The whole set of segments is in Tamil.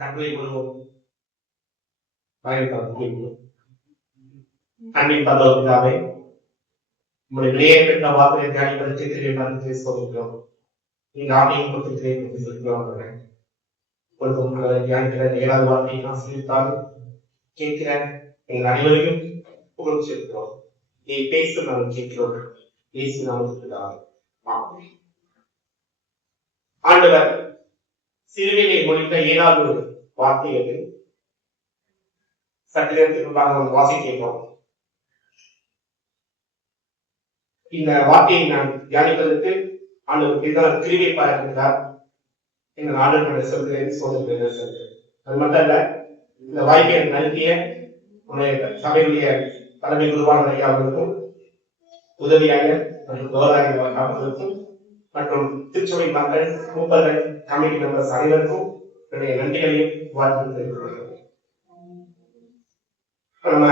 கட்டளை கொள்வோம். அன்பின் பரலோகப்பிதாவே, உங்களுடைய விலையை பெற்ற வார்த்தையை தியானிப்பதற்கு மருந்து சொல்கிறோம். நீங்க ஆணையம் கொடுத்து சொல்கிறோம். தியானிக்கிற 7வது வார்த்தையை நான் சொல்லித்தால் கேட்கிற எங்கள் அனைவரையும் புகழ்ச்சிருக்கிறோம். நீ பேச நாங்கள் கேட்கிறோம். பேசி நாமத்திற்காக ஆண்டவர் சிறுவிலை மொழித்த 7வது வார்த்தை அது. சற்று நேரத்துக்கு நாங்கள் வாசிக்கிறோம். இந்த வார்த்தையை நான் தியானிப்பதற்கு ஆண்டவர் கிருபை பாராட்டுகிறார். எங்கள் ஆண்டவருடைய சொல்கிறேன் சோதனை சொல்கிறேன். அது மட்டும் இல்ல, இந்த வாய்ப்பை நல்கிய சபையுடைய தலைமை குருவான ஐயாவுக்கும் உதவியாக மற்றும் கௌரவர்களுக்கும் மற்றும் திருச்சபை மக்கள் மூப்பர்கள் கமிட்டி மெம்பர்ஸ் அனைவருக்கும் என்னுடைய நன்றிகளையும் வாழ்த்து தெரிவித்துள்ளது. நம்ம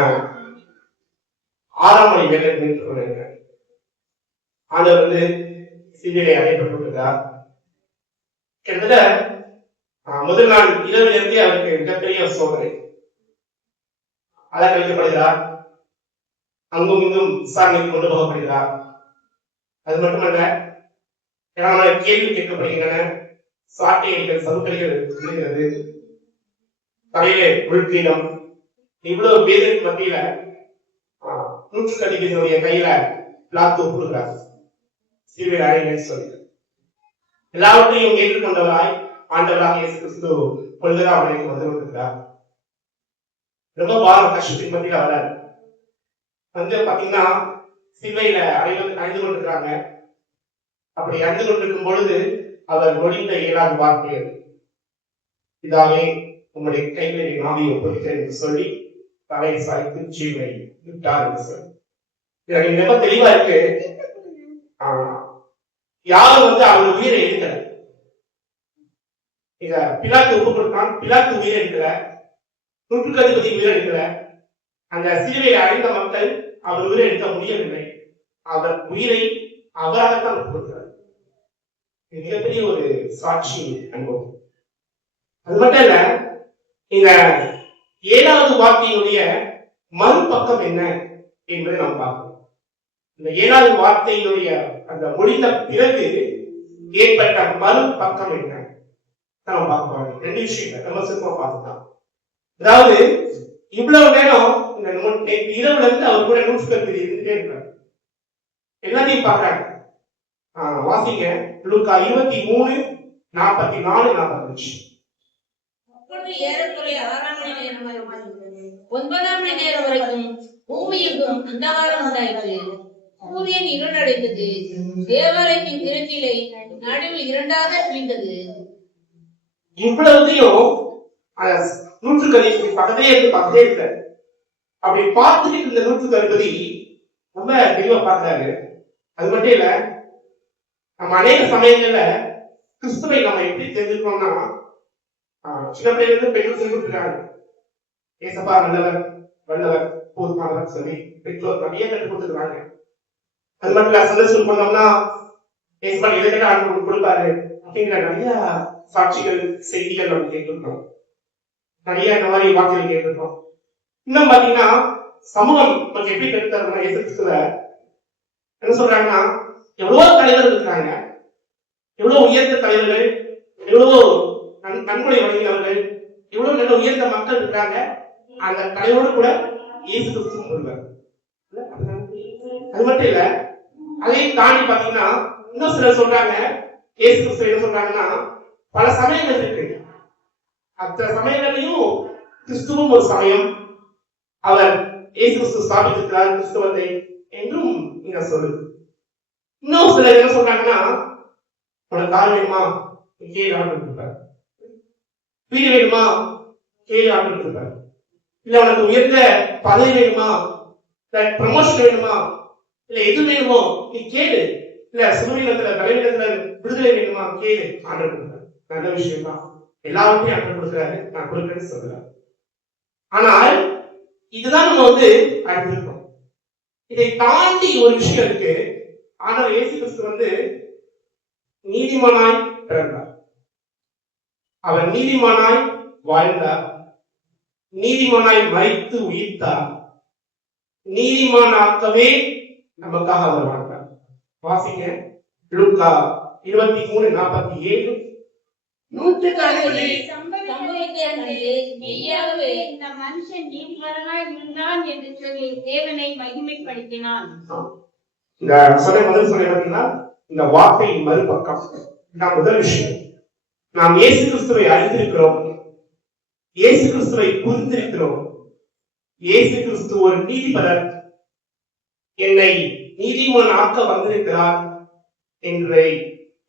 6ஆம் மணி வேலை நின்று கொண்டிருக்கிறேன். ஆண்டவர் சிவிலை அடையப்பட்டிருக்கிறார். கிட்டத்தட்ட முதல் நாள் இரவிலிருந்தே அவருக்கு மிகப்பெரிய சோதனை அலக்கழிக்கப்படுகிறார். அங்கும் இங்கும் விசாரணைக்கு கொண்டு போகப்படுகிறார். அது மட்டுமல்ல, கேள்வி கேட்கப்படுகின்றன. சாட்டைகள் சவுக்கடிகள் இருக்கிறது. தலையிலே உள்கீழம். இவ்வளவு பேருக்கு மத்தியில நூற்றுக்கதிகளுடைய கையில பிளாத்து ஒப்புகிறார். சிறுவர் அடையின்னு சொல்லி எல்லாவற்றையும் ஏற்றுக்கொண்டவராய் ஆண்டவராக இயேசு கிறிஸ்து பொழுதுதான் அவர்களுக்கு வந்து கொண்டிருக்கிறார். ரொம்ப பாரம் கஷ்டத்தின் மத்தியில் வராது பாத்தீங்கன்னா சிலுவையில அடைந்து கொண்டிருக்கிறாங்க. அப்படி அறிந்து கொண்டிருக்கும் பொழுது அவர் மொழிந்த 7வது வார்த்தை, இதாவே உங்களுடைய கைகளை நாவி ஒப்புகிறேன் என்று சொல்லி தலையை சாய்த்து ஜீவனை விட்டார் என்று சொல்லி எனக்கு ரொம்ப தெளிவா இருக்கு. யாரும் அவர் உயிரை எடுக்கல. இத பிலாத்து ஒப்பு கொடுத்தான். பிலாத்து உயிரை எடுக்கல. நூற்றுக்கதிபதி உயிரை எடுக்கல. அந்த சிலுவையை அடைந்த மக்கள் அவர் உயிரை எடுக்க முடியவில்லை. அவர் உயிரை அவராகத்தான் ஒப்பு கொடுக்கிறார். மிகப்பெரிய ஒரு சாட்சி அனுபவம். அது மட்டும் இல்ல, இந்த 7வது வார்த்தையினுடைய மறுபக்கம் என்ன என்பதை நாம் பார்க்கணும். இந்த 7வது வார்த்தையினுடைய அந்த முடிந்த பிறகு ஏற்பட்ட மறுபக்கம் என்ன நாம் பார்க்கணும். 2 விஷயங்கள் நம்ம சுத்தமா பார்த்துக்கலாம். அதாவது இவ்வளவு நேரம் இந்த இரவுல இருந்து அவர் கூட நூற்றுக்கதிபதி இருந்துட்டே இருக்காரு. எல்லாத்தையும் பார்க்கறாங்க. வாசிங்க லூக்கா 23:44-45. ஏறக்குறைய 6ஆம் மணி நேரம் 9ஆம் மணி நேரம் வரைக்கும் பூமியெங்கும் அந்தகாரம் உண்டாயிற்று. சூரியன் இருளடைந்தது. தேவாலயத்தின் திரைச்சீலை நடுவில் 2ஆக பிரிந்தது. இவ்வளவுதையும் நூற்றுக்கதிபதி பக்கத்தே இருக்க அப்படி பார்த்துட்டு இந்த நூற்றுக்கதிபதி ரொம்ப தெளிவா பார்த்தாரு. அது மட்டும் இல்ல, நம்ம அநேக சமயங்கள்ல கிறிஸ்துவை நம்ம எப்படி தெரிஞ்சுக்கணும்னா, சின்ன பிள்ளைல இருந்து பெற்றோர் சொல்லி கொடுத்துருக்காங்க. ஏசப்பா நல்லவர், வல்லவர், போதுமானவர் சொல்லி பெற்றோர் நிறைய கற்றுக் கொடுத்துருக்காங்க. அது மட்டும் இல்ல, சந்தோஷம் பண்ணோம்னா ஏசப்பா எதுக்கிட்ட அனுபவம் கொடுப்பாரு அப்படிங்கிற நிறைய சாட்சிகள் செய்திகள் நம்ம கேட்டிருக்கோம். நிறைய இந்த மாதிரி வாக்குகள் கேட்டிருக்கோம். இன்னும் பாத்தீங்கன்னா சமூகம் நமக்கு எப்படி கற்றுத்தரணும். இயேசு கிறிஸ்துவ என்ன சொல்றாங்கன்னா, எவ்வளவோ தலைவர்கள் இருக்கிறாங்க, எவ்வளவு உயர்ந்த தலைவர்கள், எவ்வளவோ நன்கொடை வழங்கினவர்கள், எவ்வளவு நல்ல உயர்ந்த மக்கள் இருக்காங்க. அந்த தலைவரோடு கூட இயேசு கிறிஸ்து சொல்றாரு. அது மட்டும் இல்ல, அதையும் தாண்டி பாத்தீங்கன்னா இன்னும் சிலர் சொல்றாங்க, இயேசு கிறிஸ்து என்ன சொல்றாங்கன்னா, பல சமயங்கள் இருக்கு. அத்தனை சமயங்களையும் கிறிஸ்துவும் ஒரு சமயம், அவர் இயேசு கிறிஸ்து ஸ்தாபித்திருக்கிறார் கிறிஸ்துவத்தை என்றும் இங்க சொல்லுது. இன்னும் சிலர் என்ன சொல்றாங்கன்னா, உனக்கு கார் வேணுமா, கேள்வி ஆர்டர் கொடுப்பார். வீடு வேணுமா, கேள்வி ஆர்டர் கொடுப்பார். இல்ல உனக்கு உயர்ந்த பதவி வேணுமா, இல்ல ப்ரமோஷன் வேணுமா, இல்ல எது வேணுமோ நீ கேளு, இல்ல சுமீனத்துல தலைவரத்துல விடுதலை வேணுமா கேளு, ஆர்டர் கொடுப்பார். நல்ல விஷயம் தான், எல்லாருமே ஆர்டர் கொடுக்குறாரு, நான் கொடுக்குறேன்னு சொல்றேன். ஆனால் இதுதான் நம்ம அறிந்திருக்கோம். இதை தாண்டி ஒரு விஷயம் இருக்கு. ஆண்டவர் இயேசு கிறிஸ்து நீதிமானாய் பிறந்தார். அவர் நீதிமானாய் வாழ்ந்தார், நீதிமானாய் மரித்து உயிர்த்தார், நீதிமானாக்கவே நமக்காக அவர் வாழ்ந்தார். வாசிங்க லூக்கா 23:47. நூற்றுக்கணக்கில் சம்பவித்ததை கண்டு மெய்யாகவே இந்த மனுஷன் நீதிபரனாய் இருந்தான் என்று சொல்லி தேவனை மகிமைப்படுத்தினான். இந்த முதல் சொல்ல பார்த்தீங்கன்னா இந்த வார்த்தையின் மறுபக்கம். முதல் விஷயம், நாம் இயேசு கிறிஸ்துவை அறிந்திருக்கிறோம், இயேசு கிறிஸ்துவை புரிந்திருக்கிறோம், இயேசு கிறிஸ்து ஒரு நீதிபரர், என்னை நீதிமான் ஆக்க வந்திருக்கிறார் என்று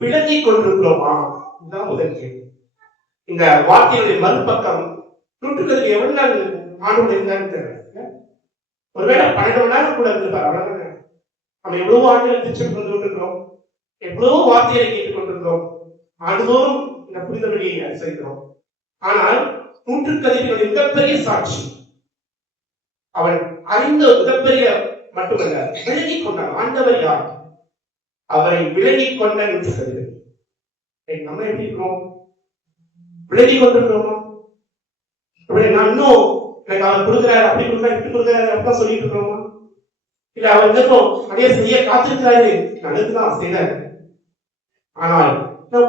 விளங்கிக் கொண்டிருக்கிறோமா? இதுதான் முதல் கேள்வி. இந்த வார்த்தையுடைய மறுபக்கம், நூற்றுக்கு எவ்வளவு நாள் ஆண்டு இருந்தான்னு தெரியல, ஒருவேளை 12 மணி நேரம் கூட இருந்திருப்பார். அவ்வளவுதானே. நம்ம எவ்வளவு ஆண்டுகள் திருச்சென்று கொண்டு கொண்டிருக்கிறோம், எவ்வளவு வார்த்தைகளை கேட்டுக் கொண்டிருக்கிறோம், ஆண்டுதோறும் இந்த புனித வழியை அனுசரிக்கிறோம். ஆனால் நூற்றுக்கதிகளுடைய மிகப்பெரிய சாட்சி, அவன் அறிந்த மிகப்பெரிய மட்டுமல்ல, விளங்கிக் கொண்டான். ஆண்டவர் யார், அவரை விளங்கிக் கொண்ட நூற்றுக்கதிகள். நம்ம எப்படி இருக்கிறோம்? விளங்கிக் கொண்டிருக்கிறோமா? நான் இன்னும் எனக்கு அவர் கொடுக்கிறாரு, அப்படி கொடுக்கிறாரு, இப்படி கொடுக்கிறாரு அப்படிதான் சொல்லிட்டு இருக்கிறோமா? இல்ல அவர் இருக்கும் நிறைய செய்ய காத்திருக்கிறாரு, நல்லதுதான் செய்யறாரு. ஆனால்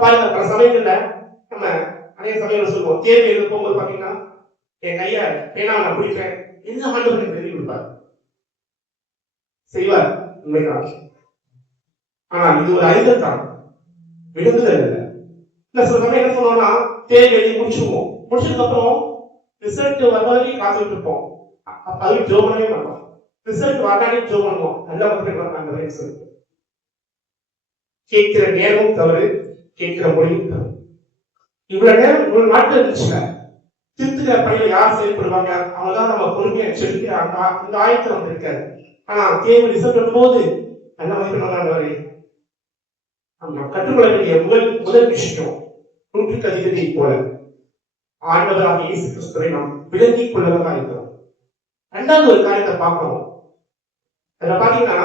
பாருங்க, பல சமயங்கள்ல நம்ம அநேக சமயங்கள் சொல்லுவோம், தேர்வு எழுத போகும்போது பாத்தீங்கன்னா என் கைய பேனாவை நான் பிடிப்பேன், என்ன ஆண்டவருக்கு எழுதி கொடுப்பார், செய்வார், உண்மைதான். ஆனால் இது ஒரு அறிதல் தான், விடுதல் இல்லை. இல்ல சில சமயம் என்ன சொல்லுவோம்னா, தேர்வு எழுதி முடிச்சுருவோம், முடிச்சதுக்கு அப்புறம் ரிசல்ட் வர வரைக்கும் காத்துட்டு இருப்போம், அதுக்கு ஜோ பண்ணவே மாட்டோம். ரிசல்ட் வரானே ஜோ பண்ணுவோம், நல்லா வந்து சொல்லி கேட்கிற நேரமும் தவறு, கேட்கிற மொழியும் தவறு. இவ்வளவு நேரம் இவ்வளவு நாட்கள் இருந்துச்சுல, திருத்துக்கிற பணியில யார் செயல்படுவாங்க, அவங்கதான் நம்ம பொறுமையை செலுத்தி இந்த ஆயத்தில் வந்து இருக்காரு. ஆனா தேர்வு ரிசல்ட் வரும்போது நல்ல மதிப்பெண்ணாண்டவரை நம்ம கற்றுக்கொள்ள வேண்டிய முதல் விஷயம், நூற்றுக்கு அதிகத்தை போல ஆண்டவராக இயேசு கிறிஸ்துவை நாம் விளங்கிக் கொள்ளவதாக இருக்கிறோம். இரண்டாவது ஒரு காரியத்தை பார்க்கணும். அதுல பாத்தீங்கன்னா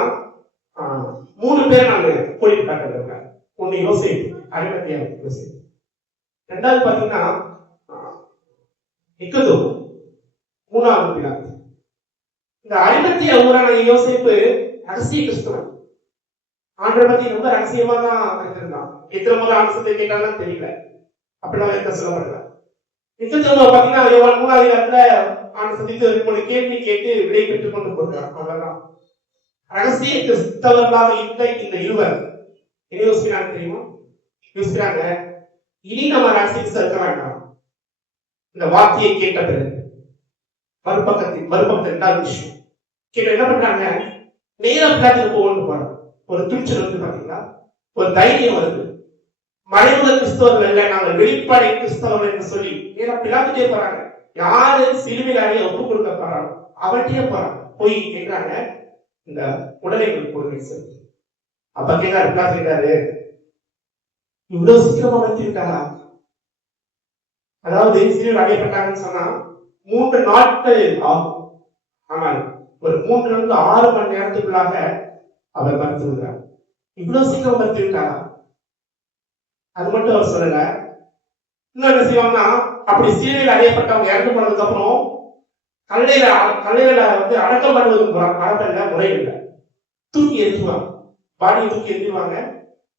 3 பேரை நாங்க கோயில் காட்டுறதுல, ஒண்ணு யோசேப்பு, அரிமத்தியா யோசேப்பு. ரெண்டாவது பாத்தீங்கன்னா நிக்கோதேமு, மூணாவது பிலாத்து. இந்த அரிமத்தியா ஊரான யோசேப்பு ரகசிய கிறிஸ்தவன், ஆண்டவரை பத்தி ரொம்ப ரகசியமா தான் இருந்திருந்தான். எத்தனை முறை அம்சத்தை கேட்டாலும் தெரியல, அப்படிலாம் இருக்க சொல்லப்படல. நிக்கோதேமு பாத்தீங்கன்னா 3ஆவது இடத்துல ஆண்டு சந்தித்து 3 கேள்வி கேட்டு விடை பெற்றுக் கொண்டு போகிறார். அவ்வளவுதான். ரகசிய கிறிஸ்தவர்களாக இருந்த இந்த இருவர் என்ன யோசிக்கிறாங்க தெரியுமா? யோசிக்கிறாங்க, இனி நம்ம ரகசிய இருக்க வேண்டாம். இந்த வார்த்தையை கேட்ட பிறகு மறுபக்கத்தில் இரண்டாவது விஷயம் கேட்ட என்ன பண்றாங்க, நேர பிளாட்டுக்கு போறாங்க. ஒரு துணிச்சல் வந்து பாத்தீங்களா, ஒரு தைரியம் வருது. மறைமுக கிறிஸ்தவர்கள் இல்ல, நாங்கள் வெளிப்படை கிறிஸ்தவர்கள் என்று சொல்லி நேரம் பிலாத்துட்டே போறாங்க. யாரு சிலுவையில் அடைய ஒப்பு கொடுக்க போறாங்க அவர்கிட்டயே போறாங்க. போய் கேட்கிறாங்க, இந்த உடலை கொடுங்க சொல்லி. அப்ப கேட்காரு, பிலாத்து கேட்டாரு, இவ்வளவு சீக்கிரமா வந்து விட்டாரா? அதாவது சிலுவையில் அடையப்பட்டாங்கன்னு சொன்னா 3 நாட்கள் ஆகும். ஆனால் ஒரு 3 to 6 மணி நேரத்துக்குள்ளாக அவர் மறுத்து விடுறார். இவ்வளவு சீக்கிரம் மறுத்து விட்டாரா? அது மட்டும் அவர் சொல்லல, இன்னும் என்ன செய்வாங்கன்னா, அப்படி சிலுவையில் அடையப்பட்டவங்க இறந்து போனதுக்கு அப்புறம் கல்லையில வந்து அடக்கம் பண்ணுவது மரபல்ல, முறை இல்லை, தூக்கி எரிஞ்சுவாங்க, பாடியை தூக்கி எரிஞ்சுவாங்க.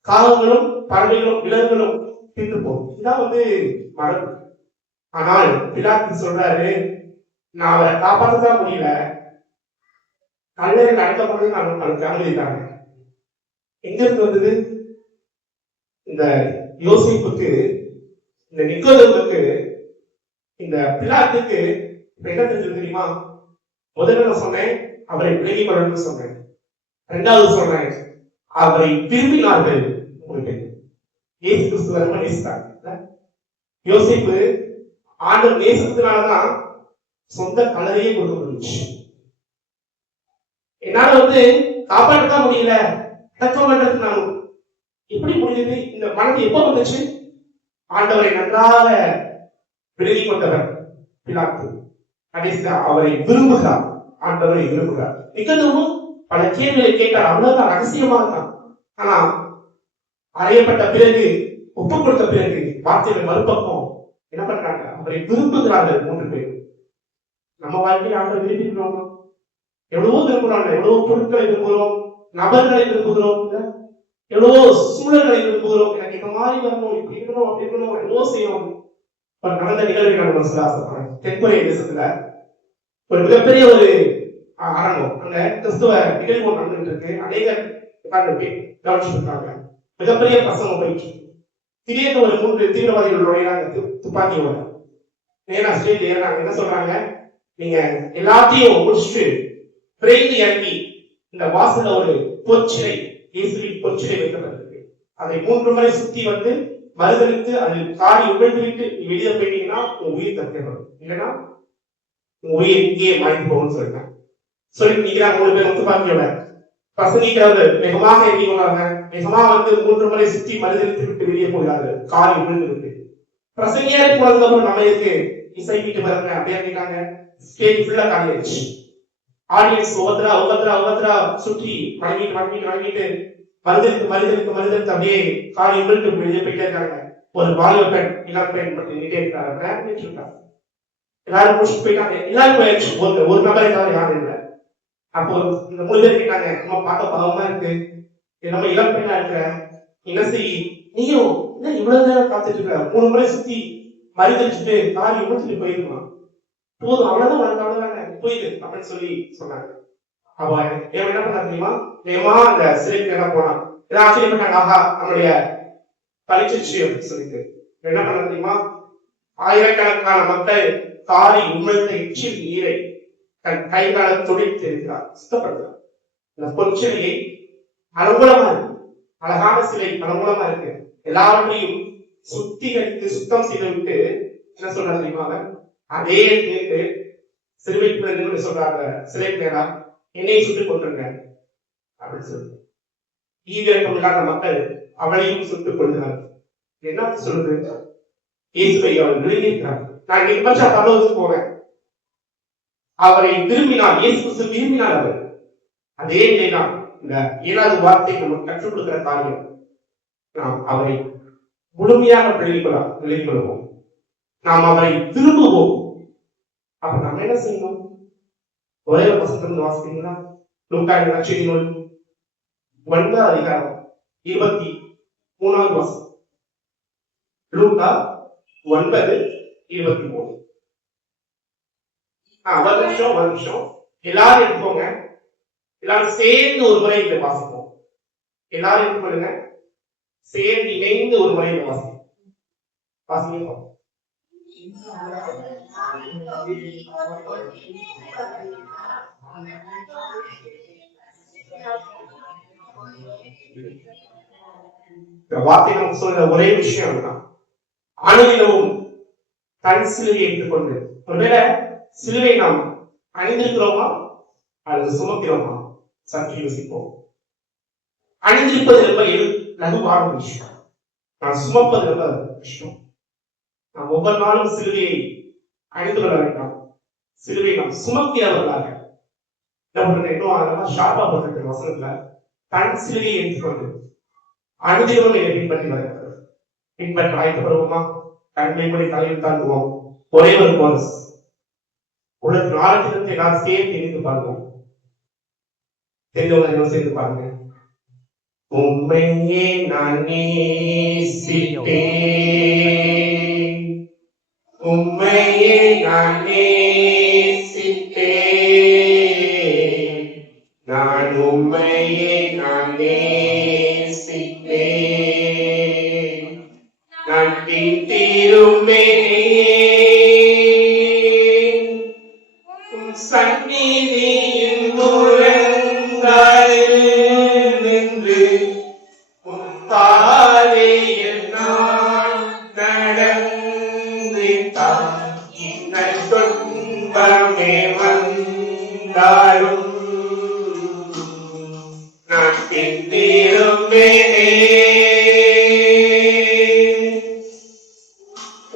காகங்களும் பறவைகளும் விலங்குகளும் தின்று போகும். இதுதான் வந்து மரபு. ஆனால் பிலாத்து சொல்றாரு, நான் அவரை காப்பாற்றதான் முடியல, கல்லையில அடக்கம் பண்ணது நான் அனுமதித்தாங்க. எங்க இருந்து வந்தது? இந்த யோசிப்புக்கு, இந்த நிக்கோதேமுக்கு, இந்த பிலாத்துக்கு என்ன தெரிஞ்சது தெரியுமா? முதல்ல நான் சொன்னேன், அவரை விலகிக் கொள்ளணும்னு சொன்னேன். இரண்டாவது சொன்னேன், அவரை விரும்பினார்கள். இயேசு கிறிஸ்து ரொம்ப நேசித்தாங்க. யோசிப்பு ஆண்டவர் நேசத்தினாலதான் சொந்த கலரையே கொடுக்க முடிஞ்சு. என்னால வந்து காப்பாற்றதான் முடியல, அடக்கம் பண்றதுக்கு நான் எப்படி முடிஞ்சது? இந்த மனது எப்ப வந்துச்சு? ஆண்டவரை நன்றாக விலகிக் கொண்டவர் பிலாத்து. கடைசியாக அவரை விரும்புகிறார், ஆண்டவரை விரும்புகிறார். நிக்கோதேமும் பல கேள்விகளை கேட்டார், அவ்வளவுதான், ரகசியமா தான். ஆனா அறையப்பட்ட பிறகு, ஒப்புக் கொடுத்த பிறகு வார்த்தைகள் மறுபக்கம் என்ன பண்றாங்க? அவரை விரும்புகிறார்கள் 3 பேர். நம்ம வாழ்க்கையில் ஆண்டவரை விரும்புகிறோமா? எவ்வளவோ விரும்புறாங்க, எவ்வளவோ பொருட்களை விரும்புகிறோம், நபர்களை விரும்புகிறோம், எவ்வளவோ சூழல்களை விரும்புகிறோம். எனக்கு இந்த மாதிரி வரணும், இப்படி இருக்கணும், அப்படி இருக்கணும், எவ்வளவோ செய்யணும். நடந்த நிகழ்வை நான் சொல்ல ஆசைப்படுறேன். தென்கொரிய தேசத்துல ஒரு மிகப்பெரிய ஒரு அரங்கம், அங்க கிறிஸ்துவ நிகழ்வு நடந்துட்டு இருக்கு. அநேக கவனிச்சிருக்காங்க. மிகப்பெரிய பிரசங்கம் போயிட்டு திடீர்னு ஒரு 3 தீவிரவாதிகள் நுழையிறாங்க துப்பாக்கியோட. நேரா ஸ்டேஜ் ஏறாங்க. என்ன சொல்றாங்க? நீங்க எல்லாத்தையும் முடிச்சுட்டு பிரைந்து இறங்கி இந்த வாசல்ல ஒரு பொற்சிலை, இயேசுவின் பொற்சிலை வைக்கப்பட்டிருக்கு. அதை 3 முறை சுத்தி வந்து மறுதளித்து அதில் காடி உமிழ்ந்துவிட்டு வெளியே போயிட்டீங்கன்னா உன் உயிர் தப்பிடும், இல்லைன்னா உன் உயிர் இங்கேயே மாறிட்டு போகும்னு சொல்லிட்டேன். சொல்லி நிக்கிறாங்க 3 பேர் துப்பாக்கியோட. பிரசங்கிக்கிறவர் வேகமாக எண்ணி கொள்ளாங்க. வேகமாக வந்து 3 முறை சுற்றி மறுதளித்து விட்டு வெளியே போகிறார்கள், காடி உமிழ்ந்து விட்டு. பிரசங்கியாரு போனதுக்கு அப்புறம் நம்ம இருக்கு இசை வீட்டு பாருங்க அப்படியே கேட்டாங்க. ஸ்டேஜ் ஃபுல்லா காலி ஆயிடுச்சு. ஆடியன்ஸ் ஒவ்வொருத்தரா சுற்றி வணங்கிட்டு மறுதளித்து அப்படியே காலி உமிழ்ந்து வெளியே போயிட்டே இருக்காங்க. ஒரு வாலிப பெண், இளம் பெண் நின்றுட்டே இருக்காங்க. எல்லாரும் முடிச்சுட்டு போயிட்டாங்க. எல்லாரும் போயிடுச்சு. ஒரு நபரை தவிர யாரும் இல்லை. அப்போ இந்த 3 பேர் கேட்டாங்க, நம்ம பார்க்க பாவமா இருக்கு, நம்ம இளம் பெண்ணா இருக்கிற, என்ன செய்ய நீயும் என்ன இவ்வளவு நேரம் காத்துட்டு இருக்க? 3 முறை சுத்தி மறுதளிச்சுட்டு காலி உமிழ்ந்துட்டு போயிருக்கலாம், போதும், அவ்வளவுதான் போயிடு அப்படின்னு சொல்லி சொன்னாங்க. அவ என்ன பண்ணா தெரியுமா? வேகமா அந்த சிலைக்கு என்ன போனான். ஏதாவது ஆச்சரியப்பட்டாங்க, ஆஹா நம்மளுடைய பழிச்சிருச்சு அப்படின்னு சொல்லிட்டு. என்ன பண்ண தெரியுமா? ஆயிரக்கணக்கான மக்கள் காரி உமிழ்ந்த எச்சில் நீரை தன் கைகால துடைத்து இருக்கிறார், சுத்தப்படுத்தார். இந்த பொற்சிலையை அலங்கோலமா இருக்கு, அழகான சிலை அலங்கோலமா இருக்கு. எல்லாவற்றையும் சுத்திகரித்து சுத்தம் செய்து விட்டு என்ன சொல்ற தெரியுமா? அதே கேட்டு சிறுவைக்கு சொல்றாங்க, சிலை பேரா என்னையை சுட்டுக் கொண்டுங்க அப்படின்னு சொல்லி ஈவிரக்கம் இல்லாத மக்கள் அவளையும் சுட்டுக் கொள்கிறார்கள். என்ன சொல்றது? இயேசுவை அவள் விரும்பியிருக்கிறார். நான் நிர்பட்ச பரலோகத்துக்கு போவேன். அவரை விரும்பினார், இயேசு கிறிஸ்து விரும்பினார் அவர். அதே நிலைதான் இந்த 7வது வார்த்தை நமக்கு கற்றுக் கொடுக்கிற காரியம். நாம் அவரை முழுமையாக விலகிக் கொள்வோம், நாம் அவரை விரும்புவோம். அப்ப நம்ம என்ன செய்யணும்? ஒரே ஒரு வசனம் வாசிப்பீங்களா? லூக்கா நற்செய்தி நூல் 9வது அதிகாரம் 23வது வசனம். லூக்கா 9:23. ஒரு நிமிஷம் எல்லாரும் எடுத்துக்கோங்க. எல்லாரும் சேர்ந்து ஒரு முறை இதை வாசிப்போம். எல்லாரும் எடுத்துக்கொள்ளுங்க, சேர்ந்து இணைந்து ஒரு முறை இதை வாசிப்போம். வார்த்தை நமக்கு சொல்ற ஒரே விஷயம் தான், அனுதினமும் தன் சிலுவையை எடுத்துக்கொண்டு. ஒருவேளை சிலுவை நாம் அணிந்திருக்கிறோமா அல்லது சுமக்கிறோமா? சற்று யோசிப்போம். அணிந்திருப்பது ரொம்ப லகுவான விஷயம், நான் சுமப்பது ரொம்ப விஷயம். நாம் ஒவ்வொரு நாளும் சிலுவையை அணிந்து கொள்ள வேண்டாம், சிலுவை நாம் சுமத்தியவர்களாக. இன்னும் ஷார்ப்பா போட்டிருக்கிற வசனத்துல தன் சிலுவையை எடுத்துக்கொண்டு அனுதினமும் என்னை பின்பற்றி வருகிறது. பின்பற்ற ஆயத்தப்படுவோமா? கண்களை மூடி தலையில் தாங்குவோம். ஒரே ஒரு கோரஸ் உலக ஆரம்பத்திலிருந்து எல்லாரும் சேர்ந்து தெரிந்து பார்ப்போம். தெரிந்தவங்க என்ன செய்து பாருங்க. உம்மையே நான் நேசிப்பேன், உம்மையே நான் நேசிப்பேன், நான் உம்மையே நான் நேசிப்பேன், நான் சந்நிதியின் முழங்காலில் நின்று உன் பாதையில் நான் நடந்திட்டான், இன்னல் துன்பமே வந்தாலும் நான் பின்திரும்பேனே,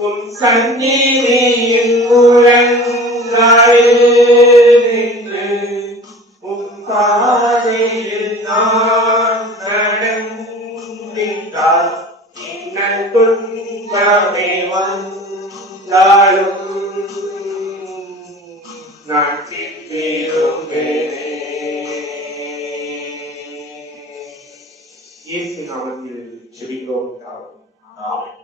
உன் சந்நிதியின் முழங்காலில் நின்று உன் பாதையில் நான் நடந்திட்டால் இன்னல் துன்பமே வந்தாலும் நான் விரும்புகிறேன். இயேசு நாமத்தில் ஜெபிக்கிறோம். ஆமென்.